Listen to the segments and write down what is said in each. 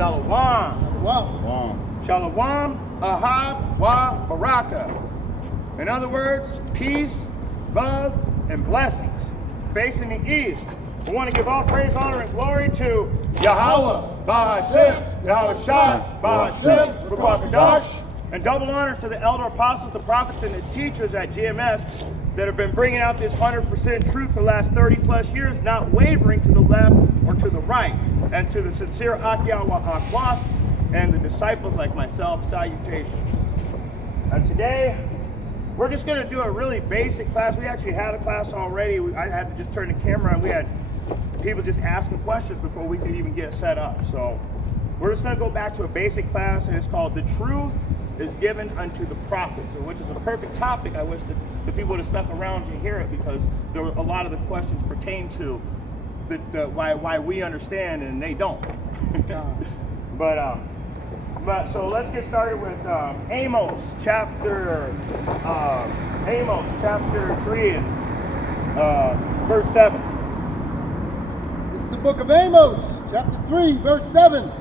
Shalom. Shalom. Shalom, Ahab, Wa, Baraka. In other words, peace, love, and blessings. Facing the east, we want to give all praise, honor, and glory to Yahweh, Bahashem, Yahweh Shai, Bahashem, Ruach, and double honors to the elder apostles, the prophets, and the teachers at GMS that have been bringing out this 100% truth for the last 30 plus years, not wavering to the left or to the right. And to the sincere Akiyawa Akwaf and the disciples like myself, salutations. And today, we're just going to do a really basic class. We actually had a class already. I had to just turn the camera on. We had people just asking questions before we could even get set up. So we're just going to go back to a basic class, and it's called The Truth is Given Unto the Prophets, which is a perfect topic. I wish that the people would have stuck around to hear it, because there were a lot of the questions pertain to why we understand and they don't. But so let's get started with Amos chapter 3 and verse 7. This is the book of Amos, chapter 3, verse 7.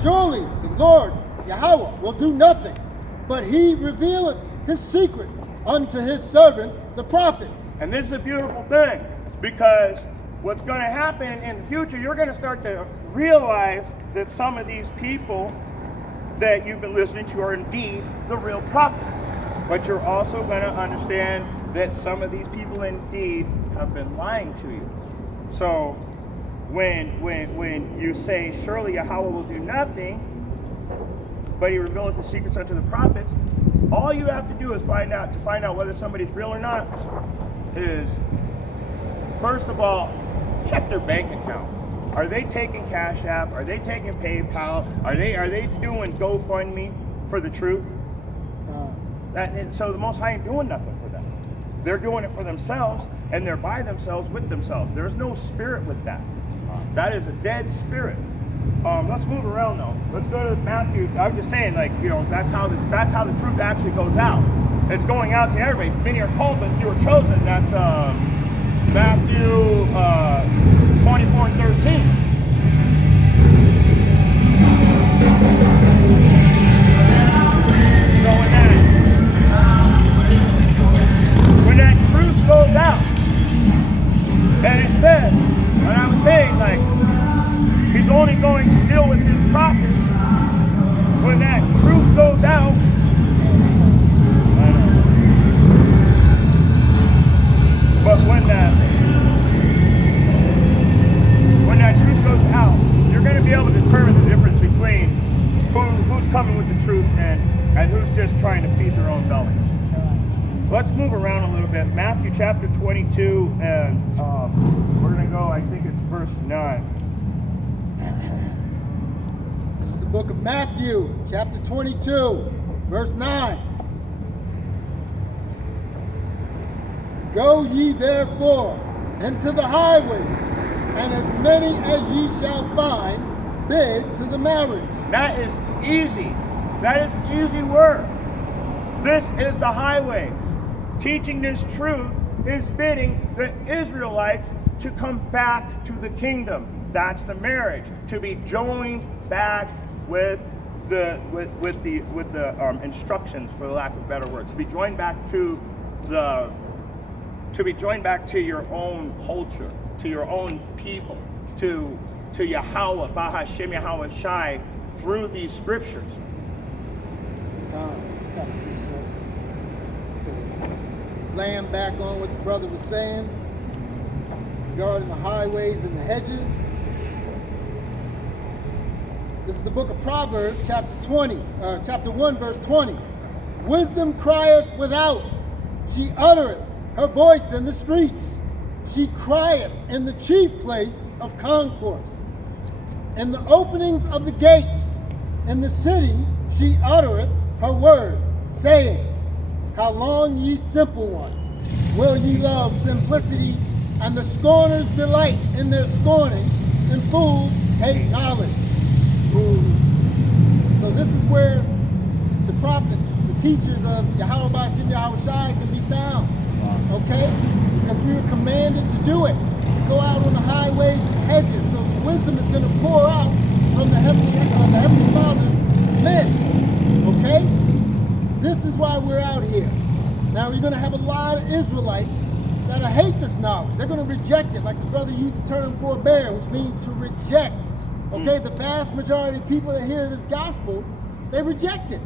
Surely the Lord Yahweh will do nothing, but he revealeth his secret unto his servants, the prophets. And this is a beautiful thing, because what's going to happen in the future, you're going to start to realize that some of these people that you've been listening to are indeed the real prophets. But you're also going to understand that some of these people indeed have been lying to you. So when you say, surely Yahweh will do nothing, but he revealeth the secrets unto the prophets, all you have to do is find out whether somebody's real or not is, first of all, check their bank account. Are they taking Cash App? Are they taking PayPal? Are they doing GoFundMe for the truth? And so the Most High ain't doing nothing for them. They're doing it for themselves, and they're by themselves with themselves. There's no spirit with that. That is a dead spirit. Let's move around though. Let's go to Matthew. I'm just saying, like, you know, that's how the truth actually goes out. It's going out to everybody. Many are called, but few are chosen. That's Matthew 24 and 13. So when that truth goes out, and it says, and I was saying, like, he's only going to deal with his prophets when that truth goes out. But when that truth goes out, you're going to be able to determine the difference between who's coming with the truth and who's just trying to feed their own bellies. Let's move around a little bit. Matthew chapter 22, and we're going to go, I think it's verse 9. This is the book of Matthew, chapter 22, verse 9. Go ye therefore into the highways, and as many as ye shall find, bid to the marriage. That is easy. That is easy work. This is the highway. Teaching this truth is bidding the Israelites to come back to the kingdom. That's the marriage. To be joined back with the instructions, for the lack of better words. To be joined back to your own culture, to your own people, to Yahweh, Bahashem, Yahweh Shai, through these scriptures. To land back on what the brother was saying regarding the highways and the hedges. This is the book of Proverbs, chapter 1, verse 20. Wisdom crieth without, she uttereth her voice in the streets. She crieth in the chief place of concourse. In the openings of the gates, in the city, she uttereth her words, saying, how long, ye simple ones, will ye love simplicity, and the scorners delight in their scorning, and fools hate knowledge. So this is where the prophets, the teachers of Yahweh Ba'ashem Yahweh Shai can be found. Okay? Because we were commanded to do it, to go out on the highways and hedges. So the wisdom is going to pour out from the Heavenly Father's men. Okay? This is why we're out here. Now, you're going to have a lot of Israelites that'll hate this knowledge. They're going to reject it, like the brother used the term forbear, which means to reject. Okay, the vast majority of people that hear this gospel, they reject it.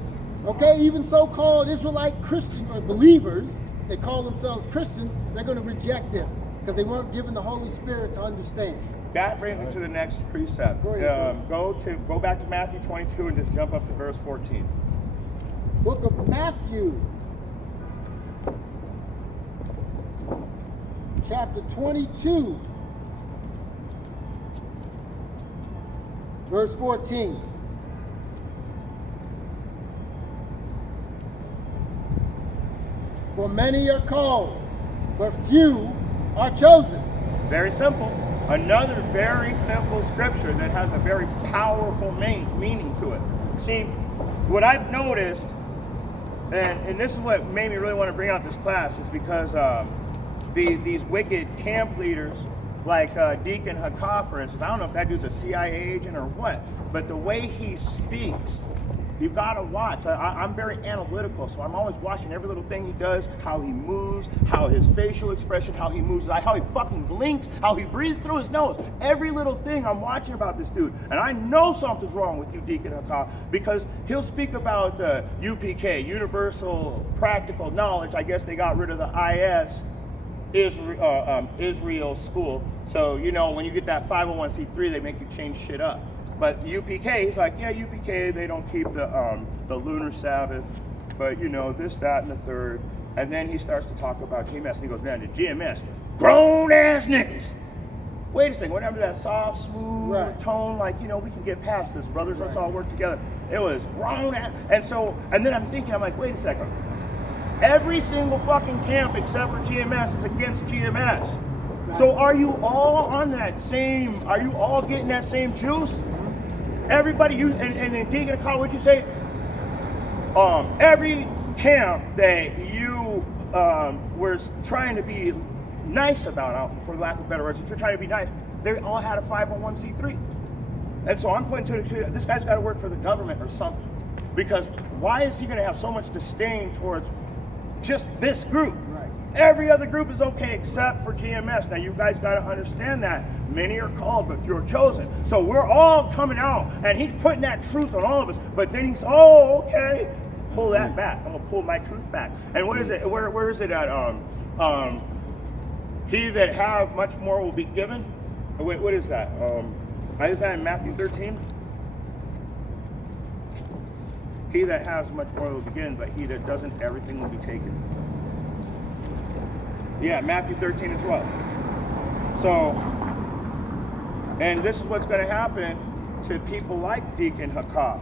Okay, even so-called Israelite Christian or believers, they call themselves Christians, they're going to reject this because they weren't given the Holy Spirit to understand. That brings me to the next precept. Go ahead, Go back to Matthew 22 and just jump up to verse 14. Book of Matthew, chapter 22, verse 14. For many are called, but few are chosen. Very simple. Another very simple scripture that has a very powerful meaning to it. See, what I've noticed, and this is what made me really want to bring out this class, is because these wicked camp leaders, like Deacon Hakah, for instance, I don't know if that dude's a CIA agent or what, but the way he speaks, you've got to watch. I'm very analytical, so I'm always watching every little thing he does, how he moves, how his facial expression, how he moves, how he fucking blinks, how he breathes through his nose. Every little thing I'm watching about this dude. And I know something's wrong with you, Deacon Hakah, because he'll speak about UPK, Universal Practical Knowledge. I guess they got rid of the IS, Israel School. So, you know, when you get that 501c3, they make you change shit up. But UPK, he's like, yeah, UPK, they don't keep the lunar Sabbath, but you know, this, that, and the third. And then he starts to talk about GMS, and he goes, man, the GMS, grown ass niggas. Wait a second, whatever that soft, smooth tone, like, you know, we can get past this, brothers, let's all work together. It was grown ass, and then I'm thinking, I'm like, wait a second. Every single fucking camp except for GMS is against GMS. So are you all on that same, are you all getting that same juice? Everybody, and then Deacon Hakah, what'd you say? Every camp that you were trying to be nice about, for lack of better words, that you're trying to be nice, they all had a 501c3. And so I'm putting to this guy's got to work for the government or something. Because why is he going to have so much disdain towards just this group? Right. Every other group is okay except for GMS. Now you guys got to understand that many are called, but few are chosen. So we're all coming out, and he's putting that truth on all of us. But then he's, oh, okay, pull that back. I'm gonna pull my truth back. And what is it? Where is it at? He that have much more will be given. What is that? Is that in Matthew 13? He that has much more will be given, but he that doesn't, everything will be taken. Yeah, Matthew 13 and 12. So, and this is what's going to happen to people like Deacon Hakah.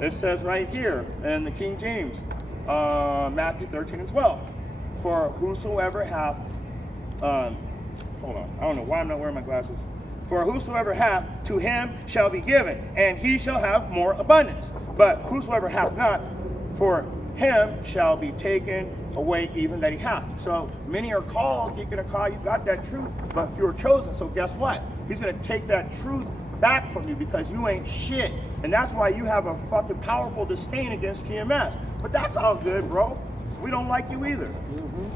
It says right here in the King James, Matthew 13 and 12. For whosoever hath, hold on, I don't know why I'm not wearing my glasses. For whosoever hath, to him shall be given, and he shall have more abundance. But whosoever hath not, for him shall be taken away even that he hath. So many are called, Deacon Hakah, you got that truth, but few are chosen. So guess what? He's going to take that truth back from you because you ain't shit. And that's why you have a fucking powerful disdain against GMS. But that's all good, bro. We don't like you either.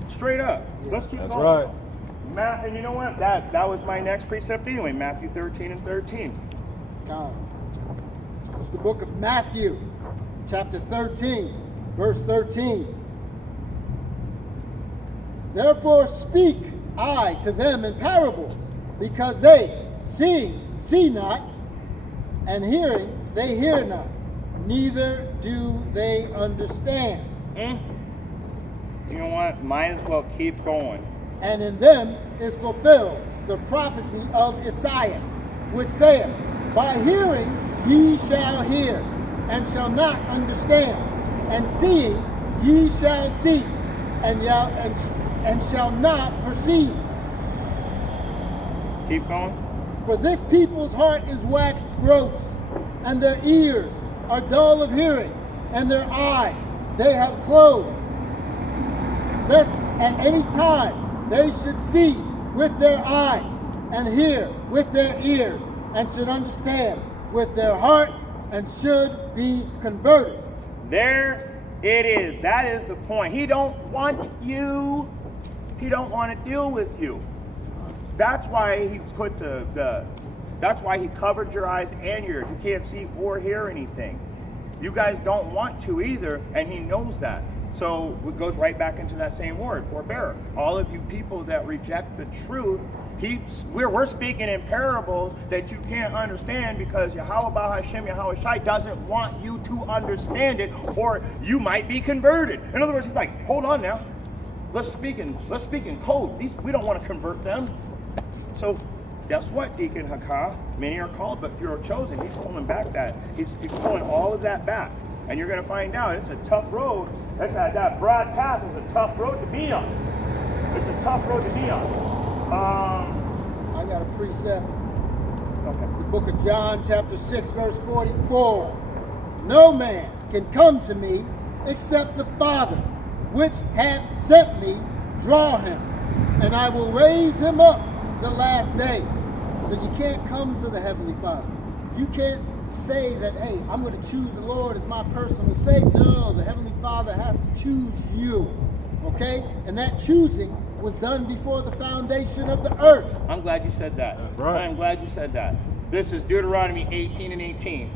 Straight up. Yeah. Let's keep going. That's right. And you know what? That was my next precept anyway, Matthew 13 and 13. It's the book of Matthew, chapter 13, verse 13. Therefore speak I to them in parables, because they, seeing, see not, and hearing, they hear not, neither do they understand. You know what? Might as well keep going. And in them is fulfilled the prophecy of Esaias, which saith, by hearing ye shall hear, and shall not understand, and seeing ye shall see, and shall not perceive. Keep going. For this people's heart is waxed gross, and their ears are dull of hearing, and their eyes they have closed, lest at any time they should see with their eyes, and hear with their ears, and should understand, with their heart and should be converted. There it is. That is the point. He don't want you. He don't want to deal with you. That's why he put that's why he covered your eyes and yours. You can't see or hear anything. You guys don't want to either, and he knows that. So it goes right back into that same word, forbear. All of you people that reject the truth, we're speaking in parables that you can't understand because Yahweh Hashem Yahweh Shai doesn't want you to understand it, or you might be converted. In other words, he's like, hold on now. Let's speak in code. We don't want to convert them. So guess what, Deacon Hakah? Many are called, but few are chosen. He's pulling back that. He's pulling all of that back. And you're going to find out it's a tough road. That broad path is a tough road to be on. It's a tough road to be on. I got a precept. Okay. It's the book of John, chapter 6, verse 44. No man can come to me except the Father, which hath sent me, draw him, and I will raise him up the last day. So you can't come to the Heavenly Father. You can't say that, hey, I'm going to choose the Lord as my personal Savior. No, the Heavenly Father has to choose you. Okay? And that choosing was done before the foundation of the earth. I'm glad you said that. That's right. I'm glad you said that. This is Deuteronomy 18 and 18.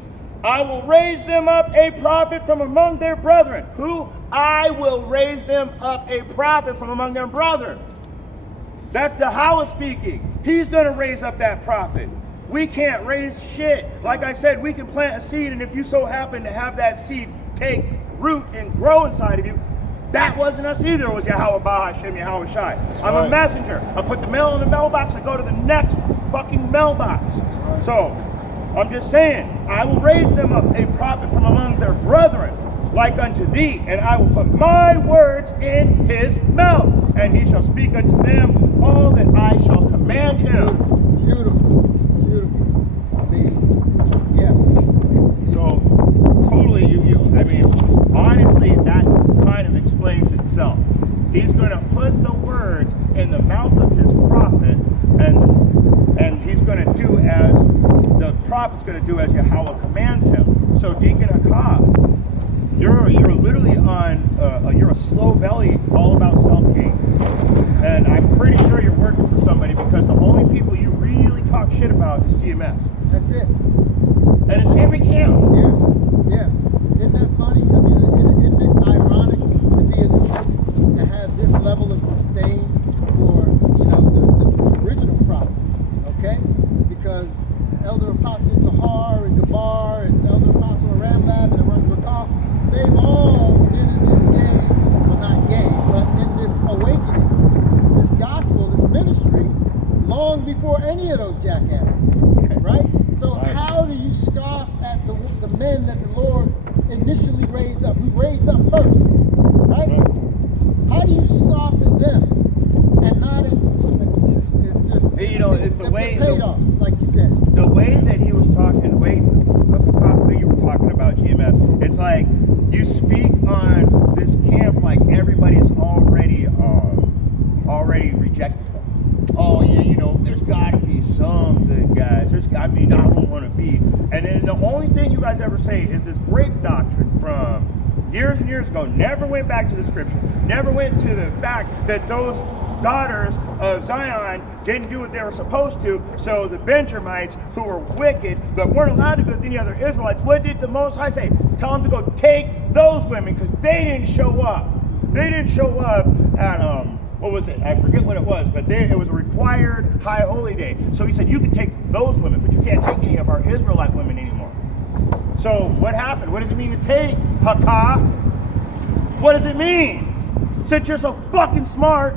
I will raise them up a prophet from among their brethren. Who? I will raise them up a prophet from among their brethren. That's the Yahweh speaking. He's going to raise up that prophet. We can't raise shit. Like I said, we can plant a seed, and if you so happen to have that seed take root and grow inside of you, that wasn't us either. It was Yahweh Hashem Yahweh Shai. I'm a messenger. I put the mail in the mailbox. I go to the next fucking mailbox. So I'm just saying, I will raise them up a prophet from among their brethren, like unto thee, and I will put my words in his mouth, and he shall speak unto them all that I shall command him. Beautiful, beautiful. I mean, yeah. So totally, I mean, honestly, that kind of explains itself. He's going to put the words in the mouth of his prophet, and he's going to do as the prophet's going to do as Yahweh commands him. So Deacon Hakah, you're literally on you're a slow belly, all about self-gain, and I'm pretty sure you're working for somebody because the only people you really talk shit about is GMS. That's it. And it's every camp. Yeah. Isn't that funny? I mean, isn't it ironic to be in the truth, to have this level of disdain for, the original prophets, okay? Because Elder Apostle Tahar and Gabar and Elder Apostle Ramlab and Rakal, they've all been in this game, well, not game, but in this awakening, this gospel, this ministry, long before any of those jackasses, right? So how do you scoff at the men that the Lord initially raised up, who raised up first, right? How do you scoff at them and not at, it's just It's the way paid off, like you said. The way that he was talking, the way you were talking about GMS, it's like you speak on this camp like everybody's already rejected them. Oh yeah, there's got to be some good guys. I don't want to be. And then the only thing you guys ever say is this grape doctrine from years and years ago. Never went back to the scripture. Never went to the fact that those daughters of Zion didn't do what they were supposed to. So the Benjamites, who were wicked but weren't allowed to be with any other Israelites, what did the Most High say? Tell them to go take those women because they didn't show up. They didn't show up at what was it? I forget what it was, but it was a required high holy day. So he said, you can take those women, but you can't take any of our Israelite women anymore. So what happened? What does it mean to take, Hakah? What does it mean? Since you're so fucking smart.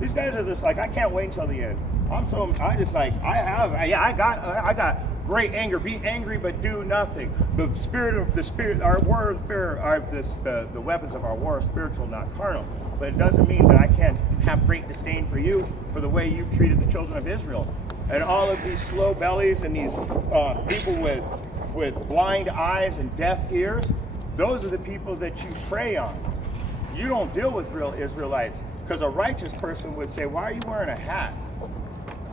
These guys are just like, I can't wait until the end. I got great anger. Be angry, but do nothing. The weapons of our war are spiritual, not carnal. But it doesn't mean that I can't have great disdain for you for the way you've treated the children of Israel. And all of these slow bellies and these people with blind eyes and deaf ears, those are the people that you prey on. You don't deal with real Israelites, because a righteous person would say, why are you wearing a hat?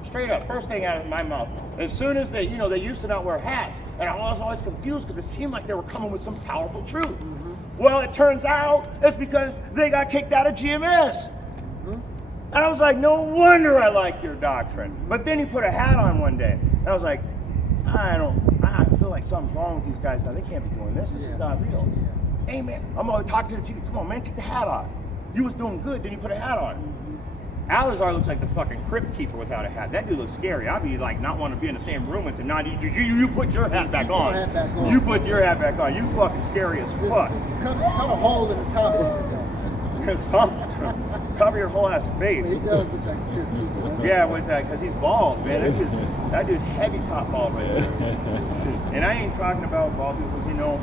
straight up, first thing out of my mouth. As soon as they used to not wear hats, and I was always confused because it seemed like they were coming with some powerful truth. Mm-hmm. Well, it turns out it's because they got kicked out of GMS. Mm-hmm. And I was like, no wonder I like your doctrine. But then he put a hat on one day, and I was like, I feel like something's wrong with these guys now. They can't be doing this. This is not real. Yeah. Hey, man, I'm going to talk to the TV. Come on, man, take the hat off. You was doing good, then you put a hat on. Mm-hmm. Alizar looks like the fucking crypt keeper without a hat. That dude looks scary. I'd be like not wanting to be in the same room with him. Nah, you put your hat back on. You put your hat back on. You fucking scary as fuck. Just cut a hole in the top of it. Cover your whole ass face. He does look like a crypt keeper. Right? Yeah, with that, because he's bald, man. That dude's heavy top bald, man. And I ain't talking about bald people, you know.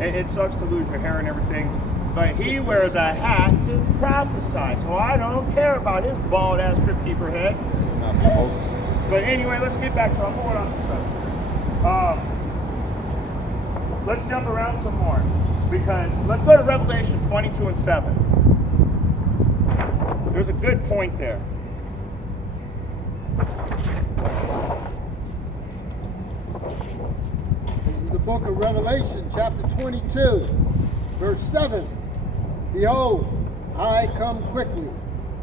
It sucks to lose your hair and everything. But he wears a hat to prophesy, so I don't care about his bald ass crypt keeper head. Not supposed to. But anyway, let's get back to I'm going on the subject. Let's jump around some more, because let's go to Revelation 22 and 7. There's a good point there. This is the book of Revelation, chapter 22, verse 7. Behold, I come quickly.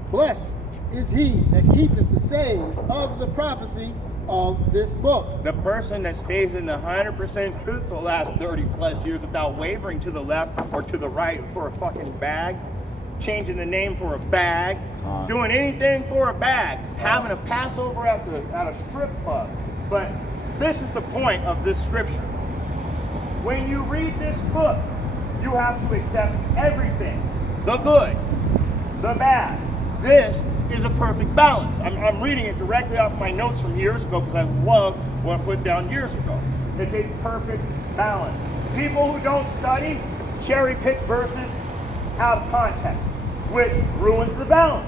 Blessed is he that keepeth the sayings of the prophecy of this book. The person that stays in the 100% truth for the last 30 plus years without wavering to the left or to the right for a fucking bag, changing the name for a bag, doing anything for a bag, having a Passover at a strip club. But this is the point of this scripture. When you read this book, you have to accept everything. The good, the bad. This is a perfect balance. I'm reading it directly off my notes from years ago because I love what I put down years ago. It's a perfect balance. People who don't study cherry pick verses out of context, which ruins the balance.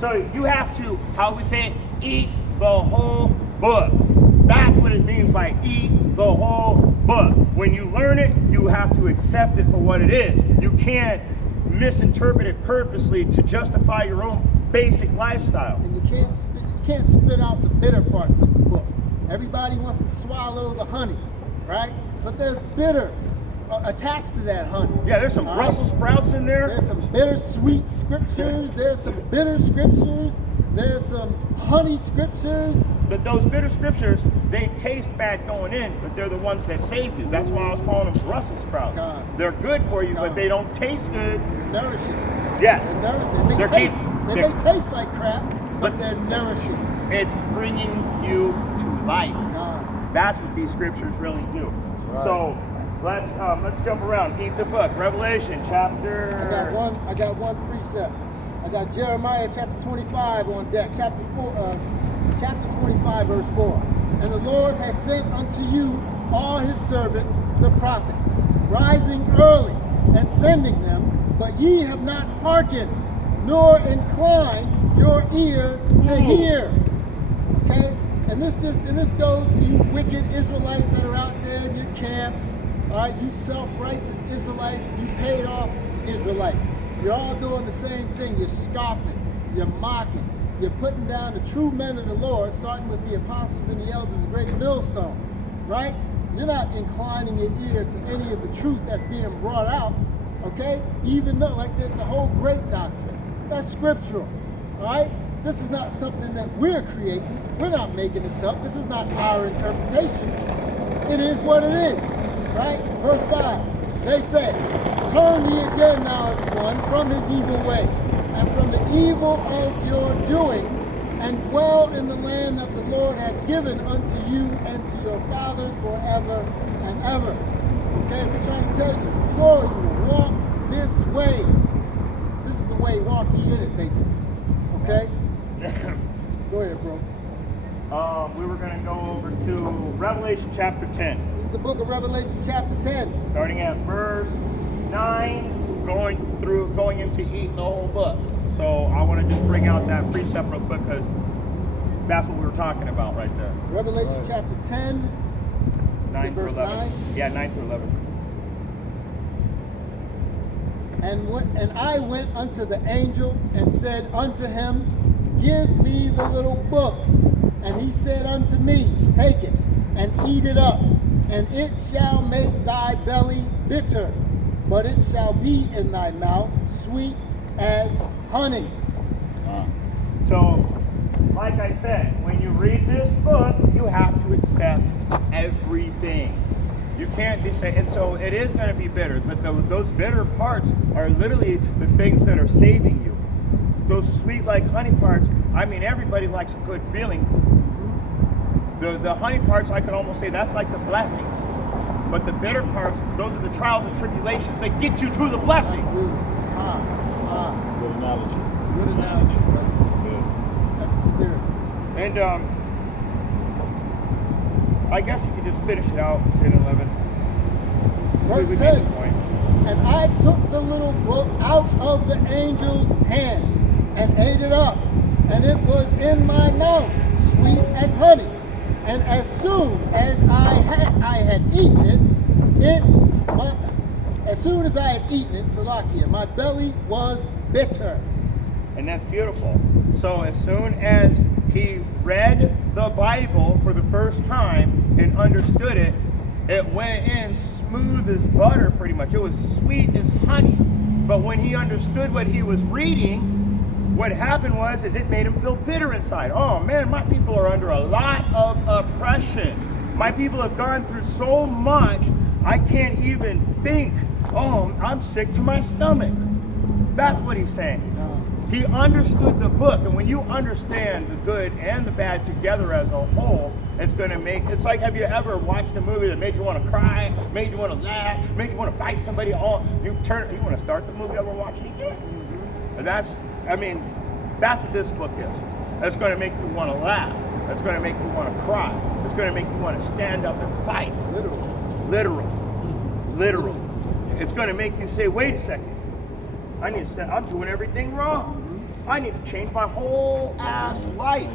So you have to, how we say it, eat the whole book. That's what it means by eat the whole book. When you learn it, you have to accept it for what it is. You can't misinterpret it purposely to justify your own basic lifestyle. And you can't spit out the bitter parts of the book. Everybody wants to swallow the honey, right? But there's bitter attached to that honey. Yeah, there's some Brussels sprouts in there. There's some bittersweet scriptures. There's some bitter scriptures. There's some honey scriptures. But those bitter scriptures, they taste bad going in, but they're the ones that save you. That's why I was calling them Brussels sprouts. They're good for you, but they don't taste good. They're nourishing. Yeah. They're nourishing. They may taste like crap, but they're nourishing. It's bringing you to life. That's what these scriptures really do. Right. So let's jump around. Eat the book. Revelation chapter. I got one precept. I got Jeremiah chapter 25 on deck. Chapter 25, verse 4. And the Lord has sent unto you all his servants, the prophets, rising early and sending them, but ye have not hearkened, nor inclined your ear to hear. Okay? And this goes for you wicked Israelites that are out there in your camps. All right, you self-righteous Israelites, you paid off Israelites. You're all doing the same thing. You're scoffing, you're mocking. You're putting down the true men of the Lord, starting with the apostles and the elders, a great millstone, right? You're not inclining your ear to any of the truth that's being brought out, okay? Even though, like the whole grape doctrine, that's scriptural, all right? This is not something that we're creating. We're not making this up. This is not our interpretation. It is what it is, right? Verse 5, they say, turn ye again now, everyone, from his evil way, and from the evil of your doings, and dwell in the land that the Lord hath given unto you and to your fathers forever and ever. Okay, we're trying to tell you, implore you to walk this way. This is the way, walk ye in it, basically. Okay? Go ahead, bro. We were going to go over to Revelation chapter 10. This is the book of Revelation chapter 10. Starting at verse 9. Going into eating the whole book. So I want to just bring out that precept real quick because that's what we were talking about right there. Revelation chapter 10, 9 verse 11. 9? Yeah, 9 through 11. And I went unto the angel and said unto him, give me the little book. And he said unto me, Take it, and eat it up, and it shall make thy belly bitter, but it shall be in thy mouth sweet as honey. So, like I said, when you read this book, you have to accept everything. You can't be saying, and so it is going to be bitter, but those bitter parts are literally the things that are saving you. Those sweet like honey parts, I mean, everybody likes a good feeling. The honey parts, I could almost say that's like the blessings. But the bitter parts, those are the trials and tribulations that get you to the blessing. Good analogy. Good analogy, brother. Good. That's the spirit. And I guess you could just finish it out, 10 and 11. Verse We 10. made the point. And I took the little book out of the angel's hand and ate it up, and it was in my mouth, sweet as honey. And as soon as I had eaten it, Salakia, my belly was bitter. And that's beautiful. So as soon as he read the Bible for the first time and understood it, it went in smooth as butter pretty much. It was sweet as honey. But when he understood what he was reading, what happened was it made him feel bitter inside. Oh man, my people are under a lot of oppression. My people have gone through so much, I can't even think. Oh, I'm sick to my stomach. That's what he's saying. He understood the book, and when you understand the good and the bad together as a whole, it's going to make, it's like, have you ever watched a movie that made you want to cry, made you want to laugh, made you want to fight somebody, you want to start the movie over and watch it again? And that's what this book is. It's going to make you want to laugh. It's going to make you want to cry. It's going to make you want to stand up and fight. Literal. It's going to make you say, wait a second. I need to stand. I'm doing everything wrong. I need to change my whole ass life.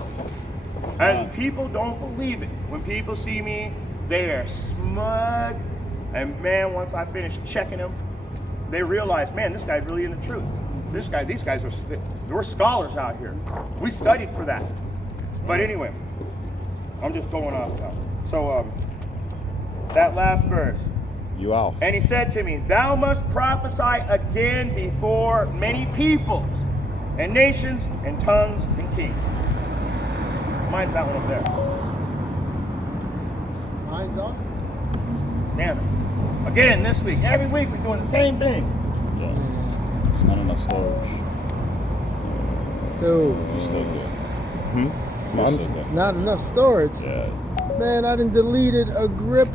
And people don't believe it. When people see me, they are smug. And man, once I finish checking them, they realize, man, this guy's really in the truth. These guys we're scholars out here. We studied for that. But anyway, I'm just going off now. So that last verse. You off. And he said to me, thou must prophesy again before many peoples and nations and tongues and kings. Mine's that one over there. Mine's off. Damn it. Again, this week, every week we're doing the same thing. Yeah. It's not enough storage. Dude, You're still good. You're still good. not enough storage. Yeah. Man, I done deleted a grip.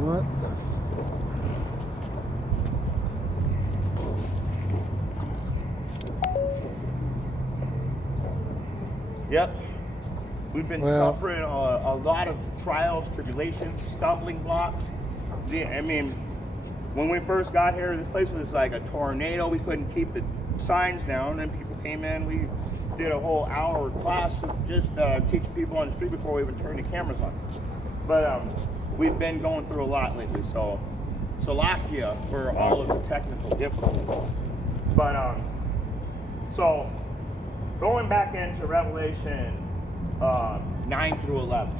What the Yep. We've been Well- suffering a lot of trials, tribulations, stumbling blocks. When we first got here, this place was like a tornado. We couldn't keep the signs down. Then people came in. We did a whole hour class of just teaching people on the street before we even turned the cameras on. But we've been going through a lot lately. So Salakia for all of the technical difficulties. But so going back into Revelation 9 through 11.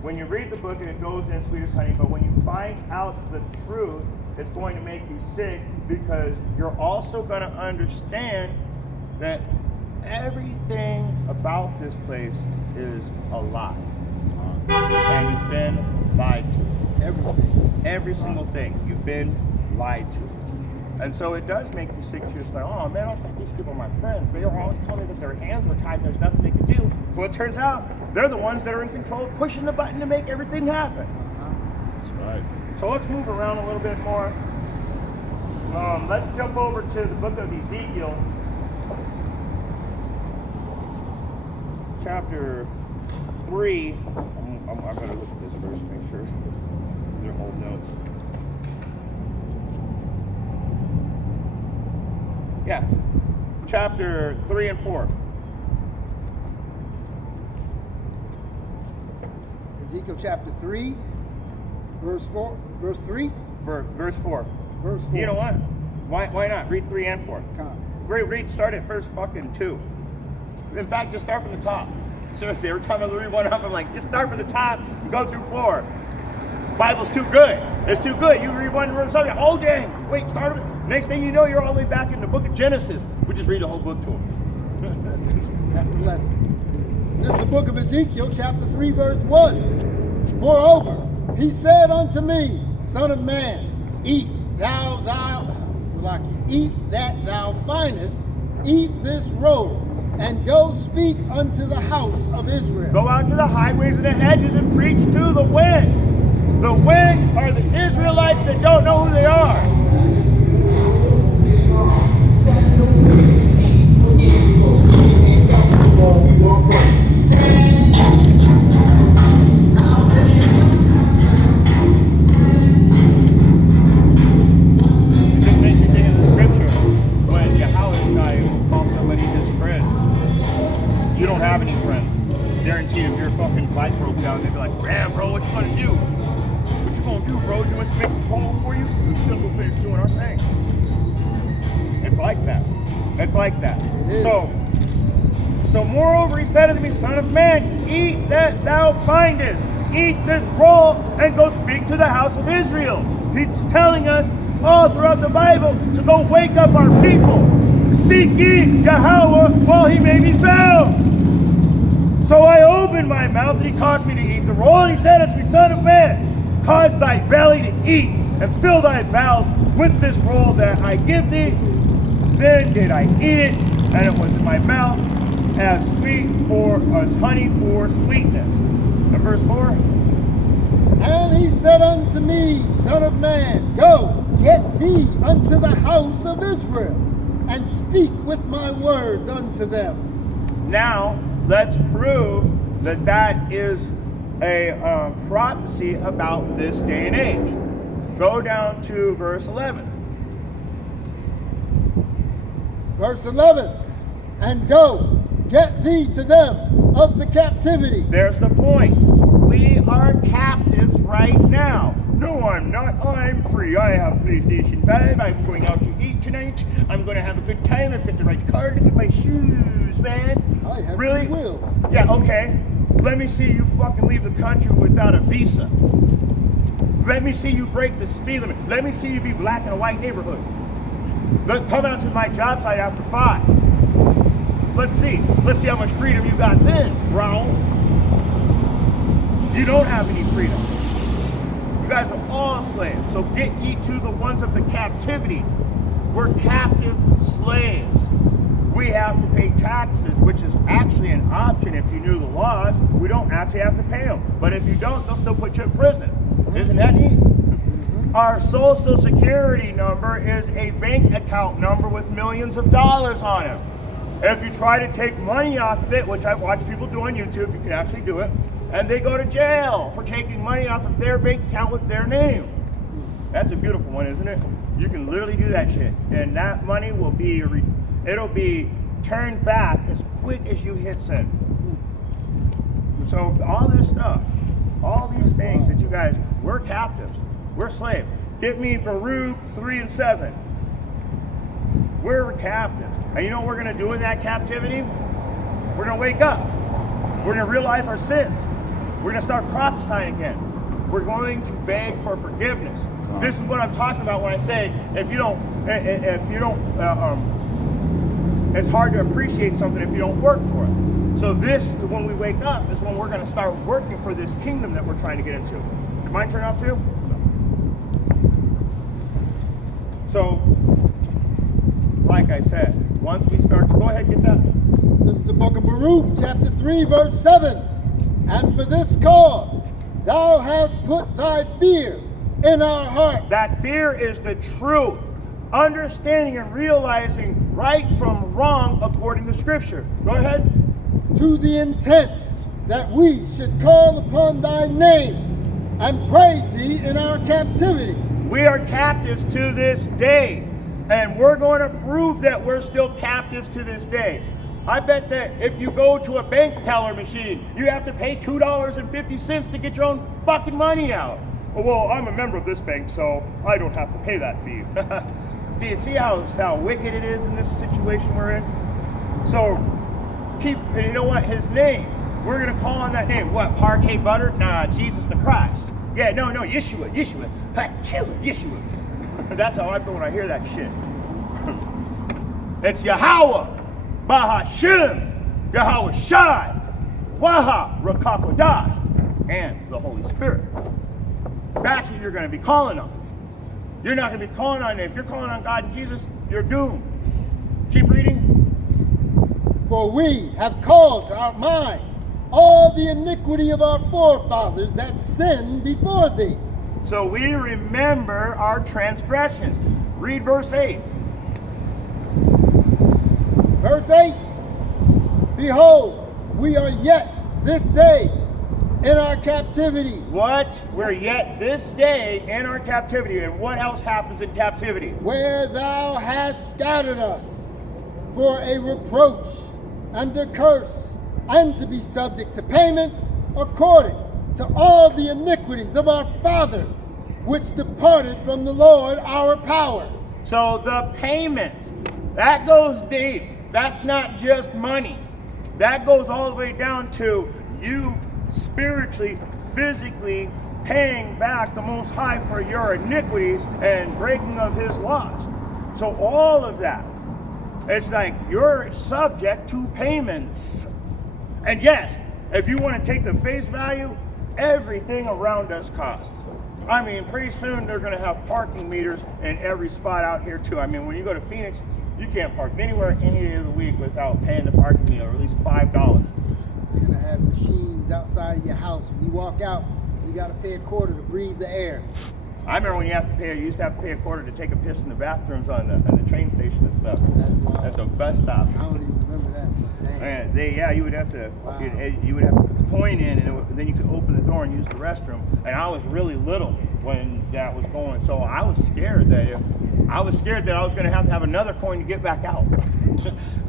When you read the book and it goes in sweet as honey, but when you find out the truth, it's going to make you sick because you're also going to understand that everything about this place is a lie. And you've been lied to. Everything. Every single thing. You've been lied to. And so it does make you sick to your stomach. Oh man, I thought these people are my friends. They were always telling me that their hands were tied and there's nothing they could do. Well, it turns out they're the ones that are in control of pushing the button to make everything happen. That's right. So let's move around a little bit more. Let's jump over to the book of Ezekiel. Chapter 3. I'm going to look at this first, make sure they're old notes. Yeah, chapter 3 and 4. Ezekiel chapter 3, verse 4, verse 3, Verse 4. verse 4. You know what? Why not? Read 3 and 4. Come. Read, start at verse fucking 2. In fact, just start from the top. Seriously, every time I read one up, I'm like, just start from the top and go through 4. Bible's too good. It's too good. You read one verse, oh dang, wait, start with it. Next thing you know, you're all the way back in the book of Genesis. We just read the whole book to them. That's the lesson. This is the book of Ezekiel, chapter 3, verse 1. Moreover, he said unto me, Son of man, eat that thou findest, eat this roll, and go speak unto the house of Israel. Go out to the highways and the hedges and preach to the wind. The wind are the Israelites that don't know who they are. It just makes you think of the scripture when Yahweh calls somebody his friend. You don't have any friends. Guarantee if your fucking bike broke down, they'd be like, man, bro, what you gonna do? What you gonna do, bro? You want us to make a call for you? We're gonna go finish doing our thing. It's like that. It's like that. It is. So moreover, he said unto me, Son of man, eat that thou findest. Eat this roll and go speak to the house of Israel. He's telling us all throughout the Bible to go wake up our people. Seek ye Yahweh while he may be found. So I opened my mouth, and he caused me to eat the roll, and he said unto me, Son of man, cause thy belly to eat, and fill thy bowels with this roll that I give thee. Then did I eat it, and it was in my mouth as honey for sweetness. And verse 4. And he said unto me, Son of man, go, get thee unto the house of Israel, and speak with my words unto them. Now, let's prove that that is a prophecy about this day and age. Go down to verse 11. Verse 11, and go, get thee to them of the captivity. There's the point. We are captives right now. No, I'm not. I'm free. I have PlayStation 5. I'm going out to eat tonight. I'm going to have a good time. I've got the right car. Look at my shoes, man. I have really? free will. Yeah, okay. Let me see you fucking leave the country without a visa. Let me see you break the speed limit. Let me see you be black in a white neighborhood. Come out to my job site after 5. Let's see. Let's see how much freedom you got then, bro. You don't have any freedom. You guys are all slaves. So get ye to the ones of the captivity. We're captive slaves. We have to pay taxes, which is actually an option if you knew the laws. We don't actually have to pay them. But if you don't, they'll still put you in prison. Isn't that neat? Our social security number is a bank account number with millions of dollars on it. If you try to take money off of it, which I've watched people do on YouTube, you can actually do it, and they go to jail for taking money off of their bank account with their name. That's a beautiful one, isn't it? You can literally do that shit, and that money will be, it'll be turned back as quick as you hit send. So all this stuff, all these things that you guys, we're captives, we're slaves. Get me Baruch 3 and 7. We're captives. And you know what we're going to do in that captivity? We're going to wake up. We're going to realize our sins. We're going to start prophesying again. We're going to beg for forgiveness. This is what I'm talking about when I say if you don't, it's hard to appreciate something if you don't work for it. So this, when we wake up, is when we're going to start working for this kingdom that we're trying to get into. Did mine turn off too? So, like I said, once we start to go ahead, get that. This is the book of Baruch, chapter 3, verse 7. And for this cause thou hast put thy fear in our hearts. That fear is the truth. Understanding and realizing right from wrong according to Scripture. Go ahead. To the intent that we should call upon thy name and praise thee in our captivity. We are captives to this day. And we're going to prove that we're still captives to this day. I bet that if you go to a bank teller machine, you have to pay $2.50 to get your own fucking money out. Well, I'm a member of this bank, so I don't have to pay that fee. Do you see how wicked it is in this situation we're in? So And you know what? His name. We're going to call on that name. What? Parquet butter? Nah, Jesus the Christ. Yeah, no, Yeshua. Yeshua. That's how I feel when I hear that shit. It's Yahweh, Bahashim, Yahweh Shai, Waha, Rakakodash, and the Holy Spirit. That's what you're going to be calling on. You're not going to be calling on, if you're calling on God and Jesus, you're doomed. Keep reading. For we have called to our mind all the iniquity of our forefathers that sinned before thee. So we remember our transgressions. Read verse 8. Verse 8, behold, we are yet this day in our captivity. What? We're yet this day in our captivity. And what else happens in captivity? Where thou hast scattered us for a reproach and a curse, and to be subject to payments according to all the iniquities of our fathers, which departed from the Lord our power. So the payment, that goes deep. That's not just money. That goes all the way down to you spiritually, physically paying back the Most High for your iniquities and breaking of His laws. So all of that, it's like you're subject to payments. And yes, if you want to take the face value, everything around us costs. I mean, pretty soon they're going to have parking meters in every spot out here too. I mean, when you go to Phoenix, you can't park anywhere any day of the week without paying the parking meter, or at least $5. You're going to have machines outside of your house. When you walk out, you got to pay a quarter to breathe the air. I remember when you used to have to pay a quarter to take a piss in the bathrooms on the train station and stuff. That's wild. At the bus stop. I don't even remember that. Dang. And you would have to, Wow. you would have to put the coin in, and then you could open the door and use the restroom. And I was really little when that was going, so I was scared that I was going to have another coin to get back out.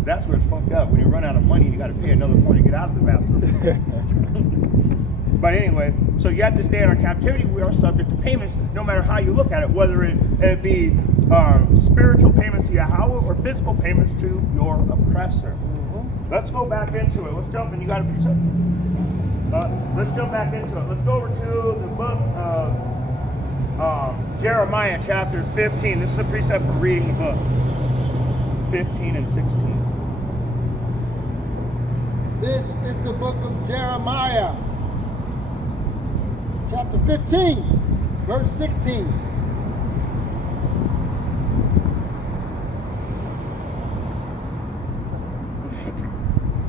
That's where it's fucked up. When you run out of money, you got to pay another coin to get out of the bathroom. But anyway, so yet this day in our captivity, we are subject to payments, no matter how you look at it, whether it be spiritual payments to Yahweh or physical payments to your oppressor. Let's go back into it. Let's jump in. You got a precept? Let's jump back into it. Let's go over to the book of Jeremiah chapter 15. This is a precept for reading the book. 15 and 16. This is the book of Jeremiah, chapter 15, verse 16.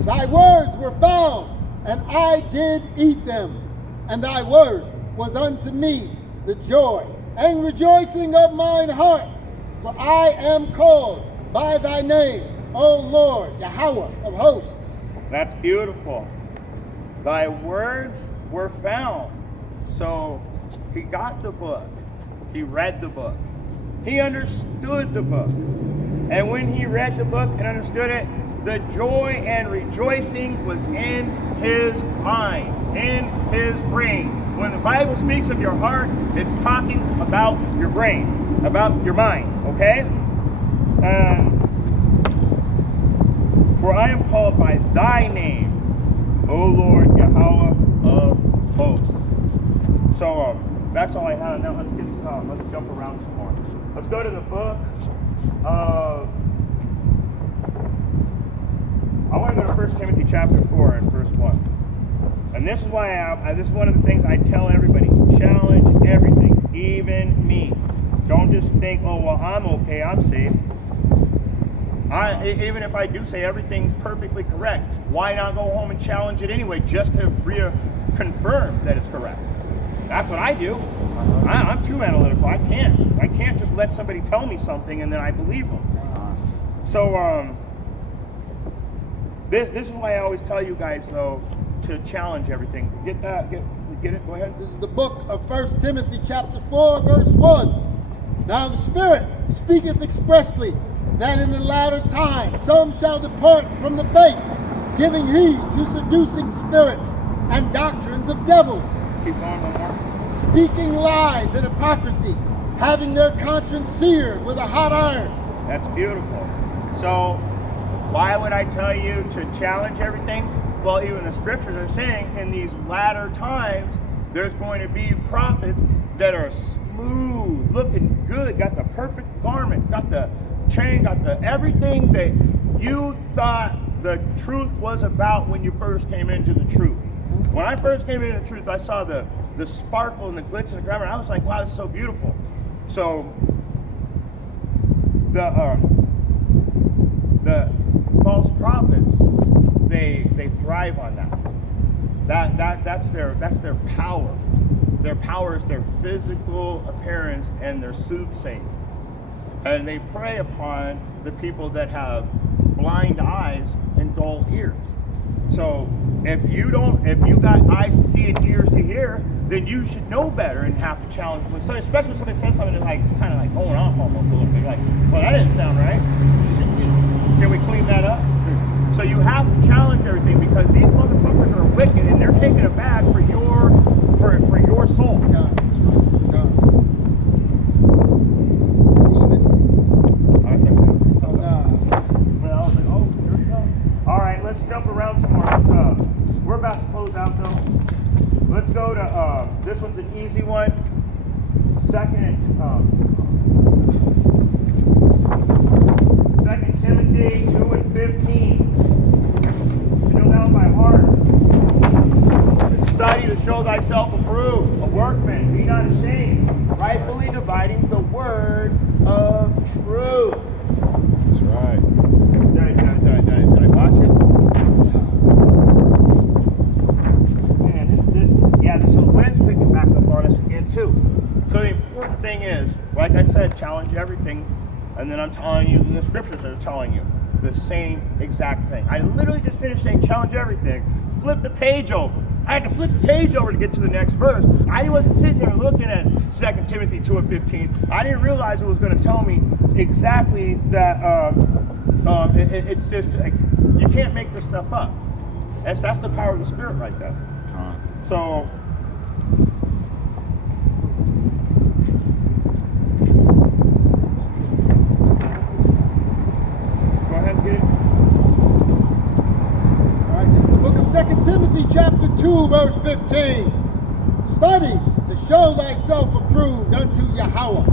Thy words were found, and I did eat them, and thy word was unto me the joy and rejoicing of mine heart, for I am called by thy name, O Lord, Yahweh of hosts. That's beautiful. Thy words were found. So he got the book. He read the book. He understood the book. And when he read the book and understood it, the joy and rejoicing was in his mind, in his brain. When the Bible speaks of your heart, it's talking about your brain, about your mind, okay? For I am called by thy name, O Lord Yahweh of hosts. So that's all I have. Now let's jump around some more. Let's go to the book of, I want to go to 1 Timothy chapter 4 and verse 1. And this is why this is one of the things I tell everybody. Challenge everything, even me. Don't just think, oh, well, I'm okay, I'm safe. Even if I do say everything perfectly correct, why not go home and challenge it anyway, just to reconfirm that it's correct? That's what I do. I'm too analytical. I can't just let somebody tell me something and then I believe them. So this is why I always tell you guys, though, to challenge everything. Get that? Get it? Go ahead. This is the book of 1 Timothy chapter 4, verse 1. Now the Spirit speaketh expressly that in the latter time some shall depart from the faith, giving heed to seducing spirits and doctrines of devils. Keep going one more. Speaking lies and hypocrisy, having their conscience seared with a hot iron. That's beautiful. So Why would I tell you to challenge everything? Well, even the scriptures are saying in these latter times, there's going to be prophets that are smooth, looking good, got the perfect garment, got the chain, got the everything that you thought the truth was about when you first came into the truth. When I first came into the truth, I saw the sparkle and the glitz and the glamour. I was like, wow, it's so beautiful. So the false prophets, they thrive on that. That's their power. Their power is their physical appearance and their soothsaying. And they prey upon the people that have blind eyes and dull ears. So if you got eyes to see and ears to hear, then you should know better and have to challenge them. So especially when somebody says something that's like kind of like going off almost a little bit, like, well, that didn't sound right. Can we clean that up? So you have to challenge everything because these motherfuckers are wicked and they're taking a bag for your soul. God. All right, let's jump around some more. We're about to close out though. Let's go to this one's an easy one. Second Timothy 2:15. You know that one by heart. Study to show thyself approved, a workman, be not ashamed, rightfully dividing the word of truth. That's right. Did I watch it? Man, yeah, so the wind's picking back up on us again too. So the important thing is, like I said, challenge everything, and then I'm telling you, the scriptures are telling you the same exact thing. I literally just finished saying challenge everything, flip the page over. I had to flip the page over to get to the next verse. I wasn't sitting there looking at 2 Timothy 2:15. I didn't realize it was going to tell me exactly that it's just like, you can't make this stuff up. That's the power of the Spirit right there. So go ahead and get it. All right, this is the book of 2 Timothy chapter 2, verse 15. Study to show thyself approved unto Yahweh,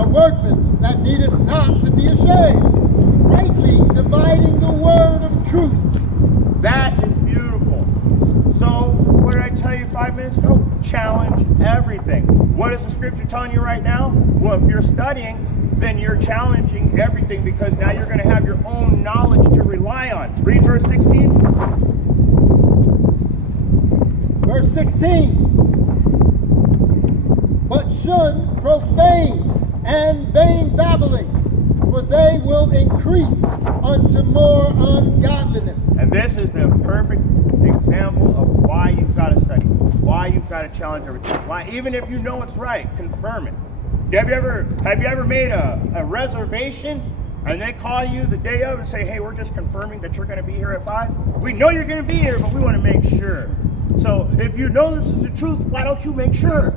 a workman that needeth not to be ashamed, rightly dividing the word of truth. That is beautiful. So, what did I tell you 5 minutes ago? Challenge everything. What is the scripture telling you right now? Well, if you're studying, then you're challenging everything because now you're going to have your own knowledge to rely on. Read verse 16. Verse 16. But shun profane and vain babblings, for they will increase unto more ungodliness. And this is the perfect example of why you've got to study, why you've got to challenge everything. Why, even if you know it's right, confirm it. Have you ever made a reservation and they call you the day of and say, hey, we're just confirming that you're going to be here at 5? We know you're going to be here, but we want to make sure. So if you know this is the truth, why don't you make sure?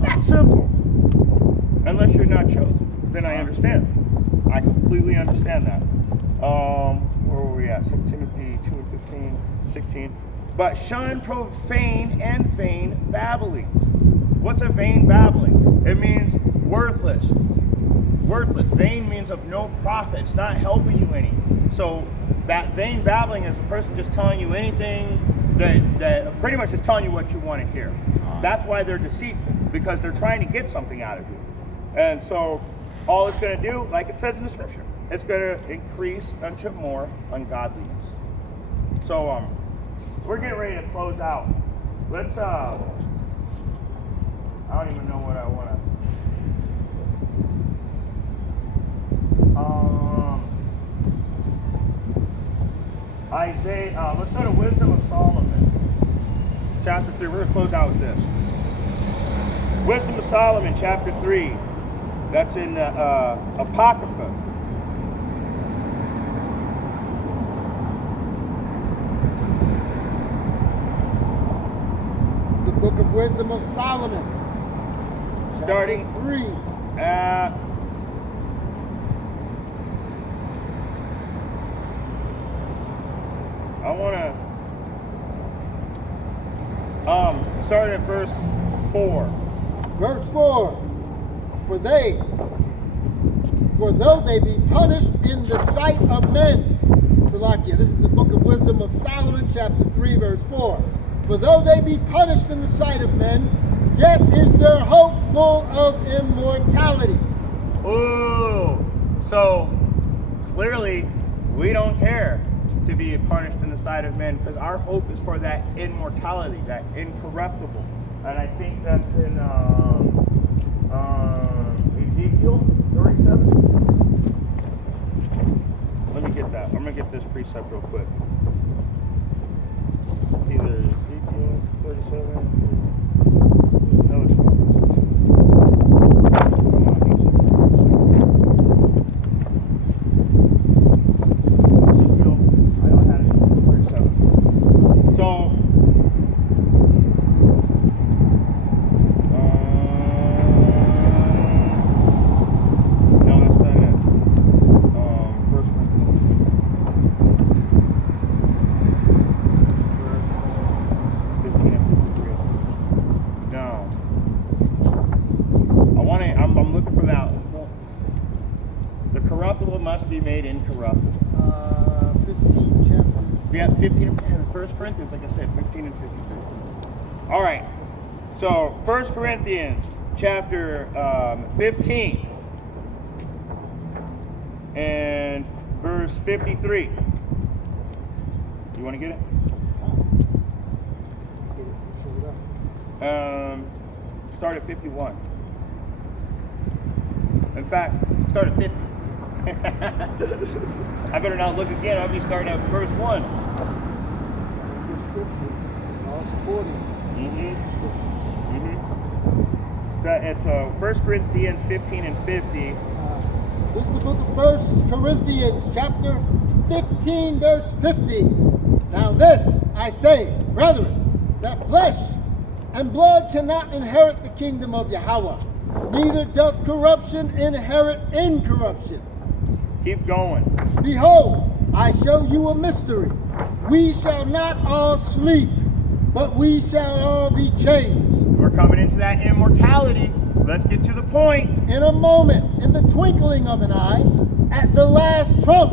That simple. Unless you're not chosen, then I understand. I completely understand that. Where were we at? 2 Timothy 2:15, 16. But shun profane and vain babblings. What's a vain babbling? It means worthless. Worthless. Vain means of no profit. It's not helping you any. So that vain babbling is a person just telling you anything that pretty much is telling you what you want to hear. That's why they're deceitful, because they're trying to get something out of you. And so all it's going to do, like it says in the scripture, it's going to increase unto more ungodliness. So we're getting ready to close out. Let's I don't even know what I want to Isaiah, let's go to Wisdom of Solomon, chapter 3. We're going to close out with this. Wisdom of Solomon, chapter 3. That's in Apocrypha. This is the book of Wisdom of Solomon. Starting 3. I want to start at verse 4. Verse 4. For though they be punished in the sight of men. This is Salakia. This is the book of Wisdom of Solomon, chapter 3, verse 4. For though they be punished in the sight of men, yet is their hope full of immortality. Ooh. So clearly we don't care to be punished in the sight of men, because our hope is for that immortality, that incorruptible. And I think that's in Ezekiel 37. Let me get that. I'm going to get this precept real quick. It's either Ezekiel 37 or another one. Ezekiel, I don't have it. 37. So, no, that's not it. 1 Corinthians. 15 and 53. No. I'm looking for that. The corruptible must be made incorruptible. 15 chapter. Yeah, 15 and 1 Corinthians, like I said, 15 and 53. All right. So, 1 Corinthians chapter 15 and verse 53. You want to get it? Get it. Show it up. Start at 51. In fact, start at 50. I better not look again. I'll be starting at verse 1. Good scriptures. All supporting scriptures. It's 1 Corinthians 15 and 50. This is the book of 1 Corinthians, chapter 15, verse 50. Now this I say, brethren, that flesh and blood cannot inherit the kingdom of Yahweh, neither doth corruption inherit incorruption. Keep going. Behold, I show you a mystery. We shall not all sleep, but we shall all be changed. We're coming into that immortality. Let's get to the point. In a moment, in the twinkling of an eye, at the last trump,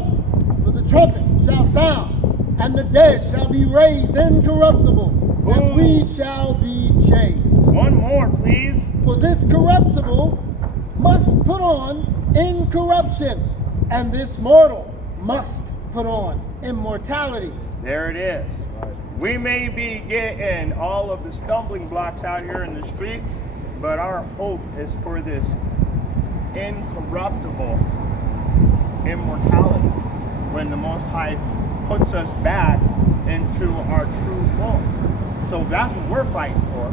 for the trumpet shall sound, and the dead shall be raised incorruptible, and we shall be changed. One more, please. For this corruptible must put on incorruption, and this mortal must put on immortality. There it is. We may be getting all of the stumbling blocks out here in the streets, but our hope is for this incorruptible immortality when the Most High puts us back into our true form. So that's what we're fighting for.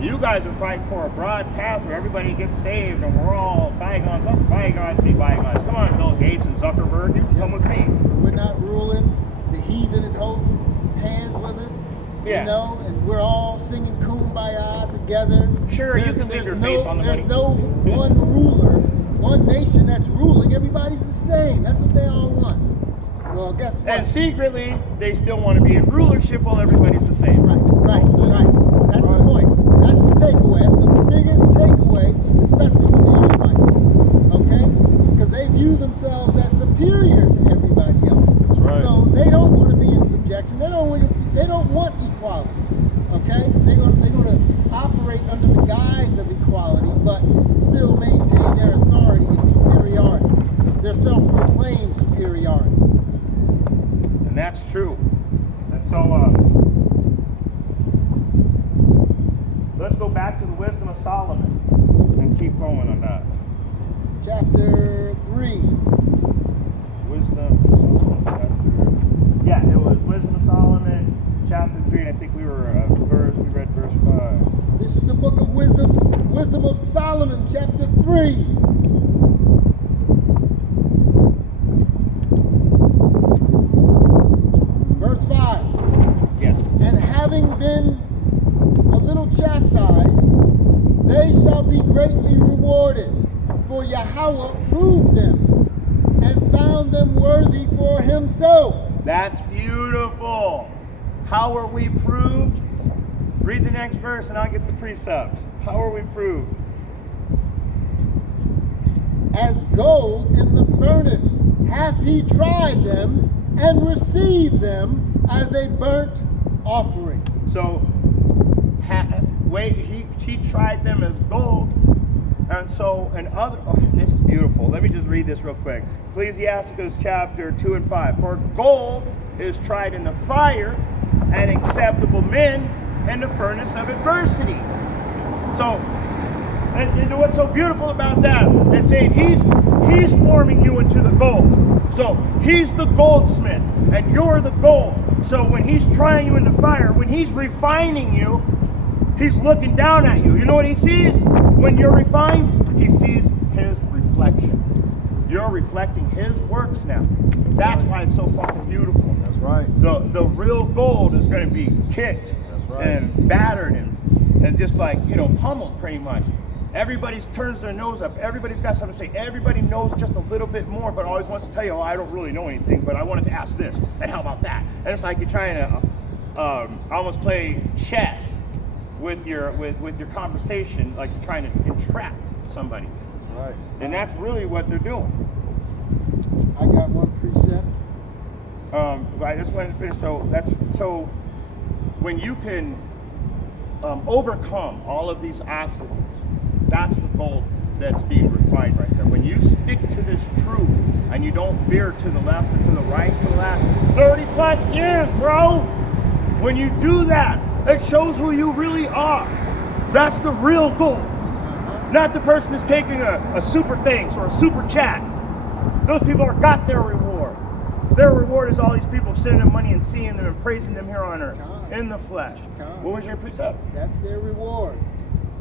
You guys are fighting for a broad path where everybody gets saved and we're all bygones. Let bygones be bygones. Come on, Bill Gates and Zuckerberg, you can come with me. We're not ruling. The heathen is holding hands with us, Yeah. you know, and we're all singing Kumbaya together. Sure, you can leave your face on the money. There's no one ruler, one nation that's ruling. Everybody's the same. That's what they all want. Well, guess what? And secretly, they still want to be in rulership while everybody's the same. Right. That's the point. That's the takeaway. That's the biggest takeaway, especially from the Edomites. Okay? Because they view themselves as superior to everybody else. That's right. So they don't want to be in subjection. They don't want equality. Okay? They're going to operate under the guise of equality, but still maintain their authority and superiority. Their self-proclaimed superiority. And that's true. And so, let's go back to the wisdom of Solomon and keep going on that. Chapter 3. Wisdom of Solomon, chapter. Yeah, it was Wisdom of Solomon, chapter 3, and I think we read verse 5. This is the book of Wisdom of Solomon, chapter 3. Verse 5. Yes. And having been a little chastised, they shall be greatly rewarded. For Yahweh proved them, and found them worthy for himself. That's beautiful. How are we proved? Read the next verse and I'll get the precepts. How are we proved? As gold in the furnace hath he tried them, and received them as a burnt offering. So, he tried them as gold. And so, this is beautiful. Let me just read this real quick. Ecclesiasticus chapter 2 and 5. For gold is tried in the fire, and acceptable men in the furnace of adversity. So, and what's so beautiful about that is saying he's forming you into the gold. So he's the goldsmith and you're the gold. So when he's trying you in the fire, when he's refining you, he's looking down at you. You know what he sees? When you're refined, he sees his reflection. You're reflecting his works now. That's why it's so fucking beautiful. That's right. The real gold is going to be kicked and battered and just like, pummeled pretty much. Everybody turns their nose up. Everybody's got something to say. Everybody knows just a little bit more, but always wants to tell you, I don't really know anything, but I wanted to ask this, and how about that? And it's like you're trying to almost play chess with your conversation, like you're trying to entrap somebody. Right. And that's really what they're doing. I got one precept. I just wanted to finish. So when you can overcome all of these obstacles, that's the gold that's being refined right there. When you stick to this truth and you don't veer to the left or to the right for the last 30 plus years, bro, when you do that, it shows who you really are. That's the real gold. Not the person who's taking a super thanks or a super chat. Those people have got their reward. Their reward is all these people sending them money and seeing them and praising them here on earth in the flesh. What was your precept? That's their reward.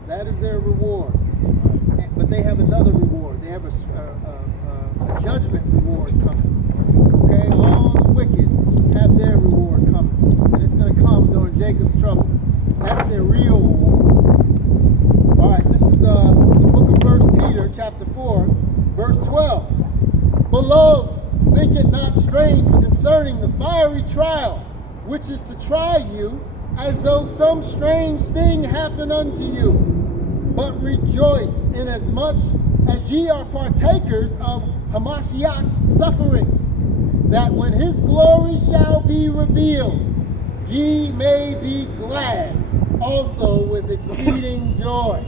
That is their reward. But they have another reward. They have a judgment reward coming. Okay? All the wicked have their reward coming. And it's going to come during Jacob's trouble. That's their real reward. All right, this is the book of 1 Peter, chapter 4, verse 12. Beloved, think it not strange concerning the fiery trial, which is to try you, as though some strange thing happened unto you. But rejoice inasmuch as ye are partakers of Hamashiach's sufferings, that when his glory shall be revealed, ye may be glad also with exceeding joy.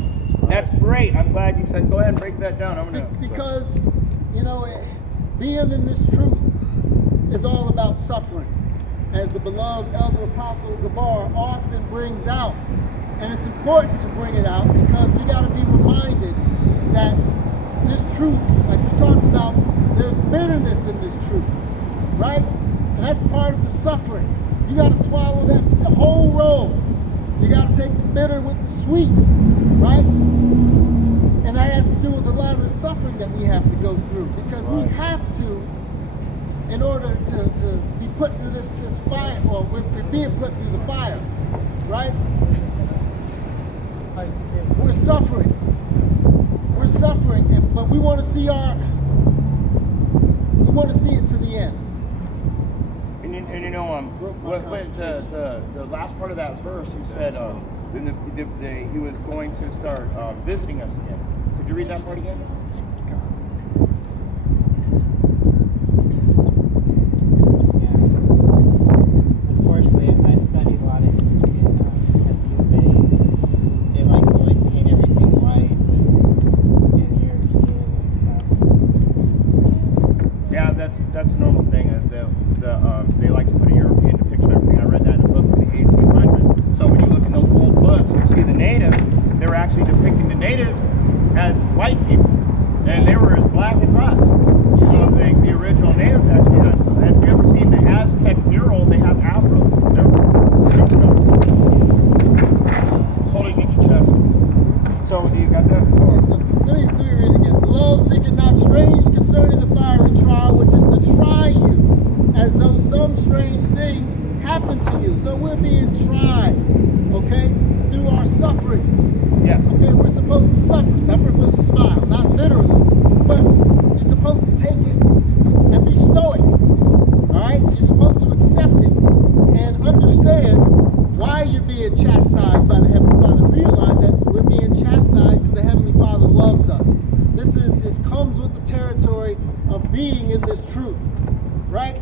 That's great. I'm glad you said, go ahead and break that down. Because, being in this truth is all about suffering, as the beloved elder apostle Gabar often brings out. And it's important to bring it out because we got to be reminded that this truth, like we talked about, there's bitterness in this truth, right? And that's part of the suffering. You got to swallow the whole roll. You got to take the bitter with the sweet, right? And that has to do with a lot of the suffering that we have to go through, because we have to, in order to be put through this fire, or we're being put through the fire, right? We're suffering. We're suffering, but we want to see it to the end. The last part of that verse, you said he was going to start visiting us again. Could you read that part again? Unfortunately, I studied a lot of history and they like to paint everything white and European and stuff. Yeah, that's a normal thing. They like to put a European depiction of everything. I read that in a book from the 1800s. So when you look in those old books, you see the natives. They were actually depicting the natives as white people, and they were as black as us. So the original natives actually had. Have you ever seen the Aztec mural? They have afros. They're super dope. Just hold it against your chest. So you got that? So let me read it again. Beloved, think it not strange concerning the fiery trial, which is to try you, as though some strange thing happened to you. So we're being tried, okay, through our sufferings. Yes. Okay, we're supposed to suffer with a smile, not literally, but you're supposed to take it and be stoic. All right, you're supposed to this truth, right?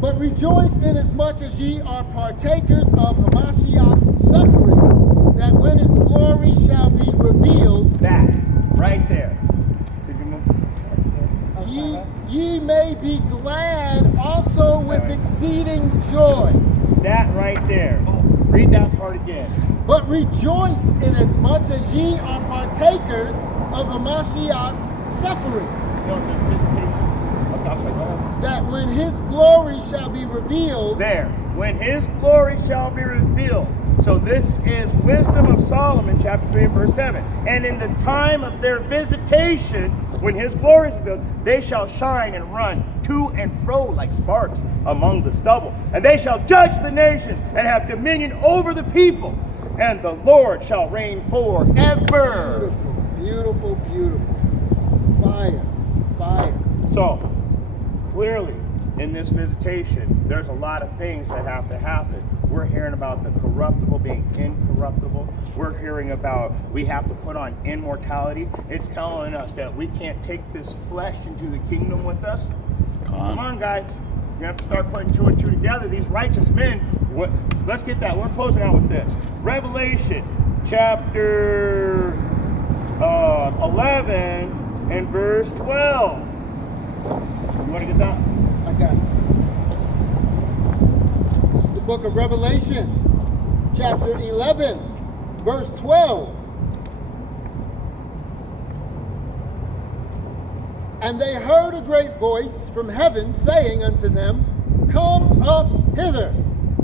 But rejoice inasmuch as ye are partakers of Hamashiach's sufferings, that when his glory shall be revealed, That, right there. Could you move? ye may be glad also with exceeding joy. That right there. Read that part again. But rejoice inasmuch as ye are partakers of Hamashiach's sufferings, No, the visitation. Okay, I'm sorry, go ahead. that when his glory shall be revealed, There. When his glory shall be revealed. So this is wisdom of Solomon, chapter 3 and verse 7. And in the time of their visitation, when his glory is revealed, they shall shine and run to and fro like sparks among the stubble. And they shall judge the nations and have dominion over the people. And the Lord shall reign forever. beautiful, beautiful, beautiful. Fire, fire. So, clearly, in this visitation, there's a lot of things that have to happen. We're hearing about the corruptible being incorruptible. We're hearing about we have to put on immortality. It's telling us that we can't take this flesh into the kingdom with us. Come on, guys. You have to start putting two and two together. These righteous men, let's get that. We're closing out with this. Revelation chapter 11 and verse 12. You want to get that? I got it. This is the book of Revelation, chapter 11, verse 12. And they heard a great voice from heaven saying unto them, Come up hither.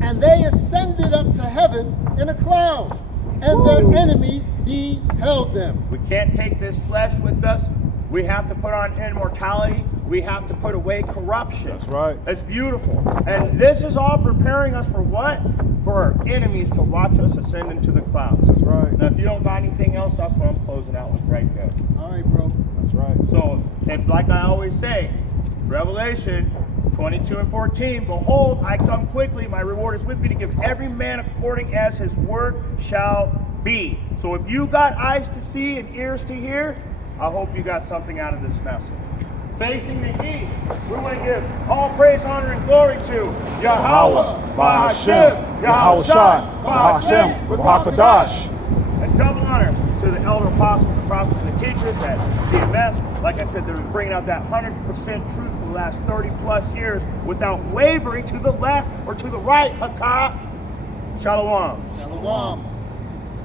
And they ascended up to heaven in a cloud, and their enemies beheld them. We can't take this flesh with us. We have to put on immortality. We have to put away corruption. That's right. That's beautiful. And this is all preparing us for what? For our enemies to watch us ascend into the clouds. That's right. Now, if you don't got anything else, that's what I'm closing out with right there. All right, bro. That's right. So, if like I always say, Revelation 22 and 14, behold, I come quickly, my reward is with me to give every man according as his work shall be. So if you got eyes to see and ears to hear, I hope you got something out of this message. Facing the east, we want to give all praise, honor, and glory to Yahweh, Bahashem, Yahweh Shai, Bahashem, Bahakadash. And double honors to the elder apostles, the prophets, and the teachers at CMS. Like I said, they've been bringing out that 100% truth for the last 30 plus years without wavering to the left or to the right. Hakah. Shalom. Shalom.